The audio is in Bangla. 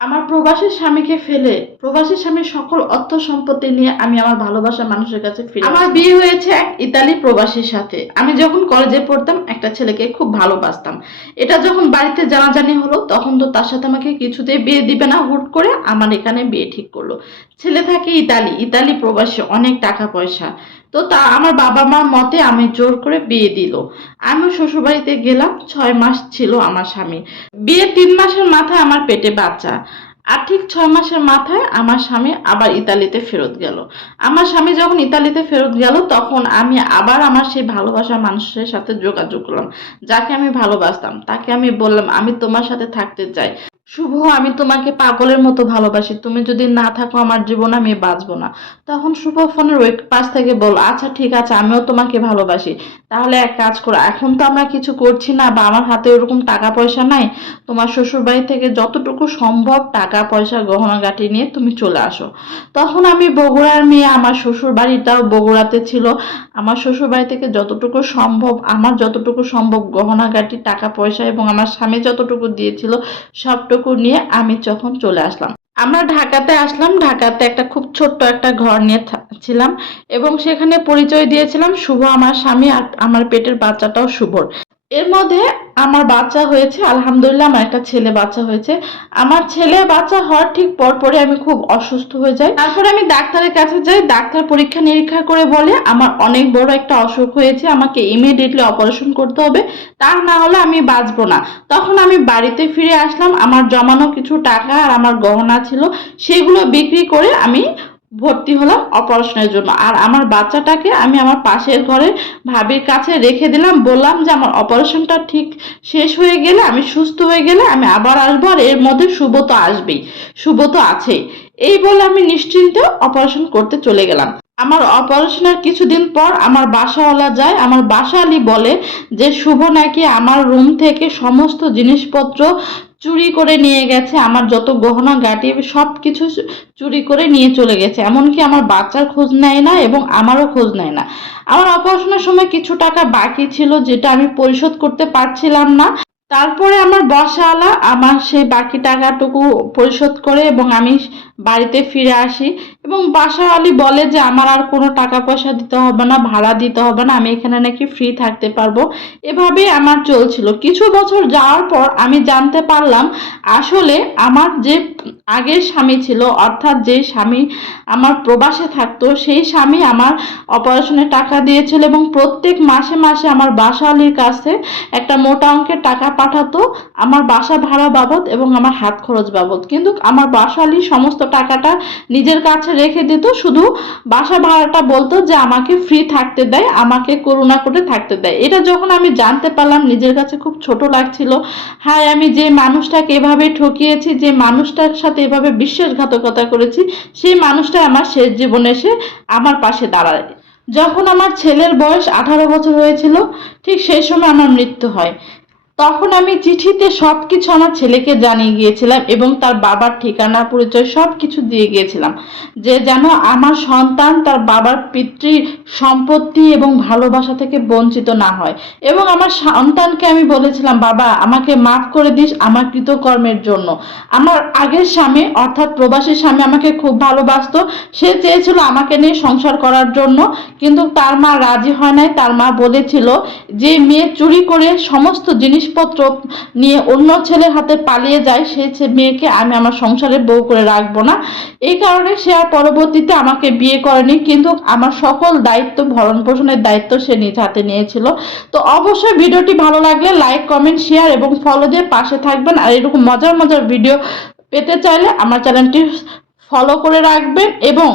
আমার প্রবাসী স্বামীকে ফেলে প্রবাসী স্বামীর সকল অর্থ সম্পত্তি নিয়ে আমি আমার ভালোবাসার মানুষের কাছে ফিরে আমার বিয়ে হয়েছে এক ইতালি প্রবাসীর সাথে। আমি যখন কলেজে পড়তাম একটা ছেলেকে খুব ভালোবাসতাম। এটা যখন বাড়িতে জানাজানি হলো তখন তো তার সাথে আমাকে কিছুতেই বিয়ে দিবে না, হুট করে আমার এখানে বিয়ে ঠিক করলো। ছেলে থাকে ইতালি প্রবাসী, অনেক টাকা পয়সা। তো তা আমার বাবা মার মতে আমি জোর করে বিয়ে দিল। আমিও শ্বশুরবাড়িতে গেলাম, 6 মাস ছিল আমার স্বামী। বিয়ে 3 মাসের মাথায় আমার পেটে বাচ্চা। আর ঠিক 6 মাসের মাথায় আমার স্বামী আবার ইতালিতে ফেরত গেল। আমার স্বামী যখন ইতালিতে ফেরত গেল তখন আমি আবার আমার সেই ভালোবাসার মানুষের সাথে যোগাযোগ করলাম, যাকে আমি ভালোবাসতাম। তাকে আমি বললাম, আমি তোমার সাথে থাকতে চাই শুভ, আমি তোমাকে পাগলের মতো ভালোবাসি, তুমি যদি না থাকো আমার জীবন আমি বাঁচবো না। তখন শুভ ফোনের ওই পাশ থেকে বল, আচ্ছা ঠিক আছে, আমিও তোমাকে ভালোবাসি। তাহলে এক কাজ করো, এখন তো আমরা কিছু করছি না বা আমার হাতে ওরকম টাকা পয়সা নাই, তোমার শ্বশুর বাড়ি থেকে যতটুকু সম্ভব টাকা পয়সা গহনাগাটি নিয়ে তুমি চলে আসো। তখন আমি বগুড়ার মেয়ে, আমার শ্বশুর বাড়িটাও বগুড়াতে ছিল। আমার শ্বশুর বাড়ি থেকে যতটুকু সম্ভব, আমার যতটুকু সম্ভব গহনাগাটি টাকা পয়সা এবং আমার স্বামী যতটুকু দিয়েছিল সবটুকু নিয়ে আমি যখন চলে আসলাম, আমরা ঢাকাতে আসলাম। ঢাকাতে একটা খুব ছোট্ট একটা ঘর নিয়ে ছিলাম এবং সেখানে পরিচয় দিয়েছিলাম শুভ আমার স্বামী, আর আমার পেটের বাচ্চাটাও শুভর। এর মধ্যে আমার বাচ্চা হয়েছে, আলহামদুলিল্লাহ আমার একটা ছেলে বাচ্চা হয়েছে। আমার ছেলে বাচ্চা হওয়ার ঠিক পরপরই আমি খুব অসুস্থ হয়ে যাই। তারপরে আমি ডাক্তারের কাছে যাই, ডাক্তার পরীক্ষা নিরীক্ষা করে বলে আমার অনেক বড় একটা অসুখ হয়েছে, আমাকে ইমিডিয়েটলি অপারেশন করতে হবে, তা না হলে আমি বাঁচবো না। তখন আমি বাড়িতে ফিরে আসলাম, আমার জমানো কিছু টাকা আর আমার গহনা ছিল সেগুলো বিক্রি করে আমি ভর্তি হলাম অপারেশনের জন্য। আর আমার বাচ্চাটাকে আমি আমার পাশের ঘরে ভাবির কাছে রেখে দিলাম, বললাম যে আমার অপারেশনটা ঠিক শেষ হয়ে গেলে, আমি সুস্থ হয়ে গেলে আমি আবার আসবো, আর এর মধ্যে শুভ তো আসবেই, শুভ তো আছেই। এই বলে আমি নিশ্চিন্তে অপারেশন করতে চলে গেলাম। আমার অপারেশনের কিছুদিন পর আমার বাসাওয়ালা যায়, আমার বাসাওয়ালি বলে যে শুভ নাকি আমার রুম থেকে সমস্ত জিনিসপত্র চুরি করে নিয়ে গেছে, আমার যত গহনা গাটি সব কিছু চুরি করে নিয়ে চলে গেছে, এমনকি আমার বাচ্চার খোঁজ নেয় না এবং আমারও খোঁজ নেয় না। আমার অপারেশনের সময় কিছু টাকা বাকি ছিল যেটা আমি পরিশোধ করতে পারছিলাম না। তারপরে আমার বসওয়ালা আমার সেই বাকি টাকাটুকু পরিশোধ করে এবং আমি বাড়িতে ফিরে আসি এবং বাসাওয়ালি বলে যে আমার আর কোনো টাকা পয়সা দিতে হবে না, ভাড়া দিতে হবে না, আমি এখানে নাকি ফ্রি থাকতে পারবো। এভাবেই আমার চলছিল। কিছু বছর যাওয়ার পর আমি জানতে পারলাম আসলে আমার যে আগের স্বামী ছিল, অর্থাৎ যে স্বামী আমার প্রবাসে থাকতো, সেই স্বামী আমার অপারেশনের টাকা দিয়েছিল এবং প্রত্যেক মাসে মাসে আমার বাসাওয়ালির কাছে একটা মোটা অঙ্কের টাকা পাঠাতো আমার বাসা ভাড়া বাবদ এবং আমার হাত খরচ বাবদ। কিন্তু আমার বাসাওয়ালি সমস্ত টাকাটা নিজের কাছে রেখে দিত, শুধু বাসা ভাড়াটা বলতো যে আমাকে ফ্রি থাকতে দেয়, আমাকে করুণা করে থাকতে দেয়। এটা যখন আমি জানতে পারলাম নিজের কাছে খুব ছোট লাগছিল। হায়, আমি যে মানুষটাকে এভাবে ঠকিয়েছি, যে মানুষটার সাথে এভাবে বিশ্বাসঘাতকতা করেছি, সেই মানুষটা আমার শেষ জীবনে এসে আমার পাশে দাঁড়ায়। যখন আমার ছেলের বয়স 18 বছর হয়েছিল, ঠিক সেই সময় আমার মৃত্যু হয়। তখন আমি চিঠিতে সবকিছু আমার ছেলেকে জানিয়ে গিয়েছিলাম এবং তার বাবার ঠিকানা পরিচয় সবকিছু দিয়ে গিয়েছিলাম, যে যেন আমার সন্তান তার বাবার পিতৃ সম্পত্তি এবং ভালোবাসা থেকে বঞ্চিত না হয়। এবং আমার সন্তানকে আমি বলেছিলাম, বাবা আমাকে মাফ করে দিস আমার কৃতকর্মের জন্য। আমার আগের স্বামী অর্থাৎ প্রবাসী স্বামী আমাকে খুব ভালোবাসতো, সে চেয়েছিল আমাকে নিয়ে সংসার করার জন্য, কিন্তু তার মা রাজি হয় নাই। তার মা বলেছিল যে মেয়ে চুরি করে সমস্ত জিনিসপত্র নিয়ে অন্য ছেলের হাতে পালিয়ে যায়, সেই মেয়েকে আমি আমার সংসারে বউ করে রাখবো না। এই কারণে সে আর পরবর্তীতে আমাকে বিয়ে করেনি, কিন্তু আমার সকল দায়িত্ব, ভরণ পোষণের দায়িত্ব সে নিজ হাতে নিয়েছিল। তো অবশ্যই ভিডিওটি ভালো লাগলে লাইক, কমেন্ট, শেয়ার এবং ফলো দিয়ে পাশে থাকবেন। আর এরকম মজার মজার ভিডিও পেতে চাইলে আমার চ্যানেলটি ফলো করে রাখবেন এবং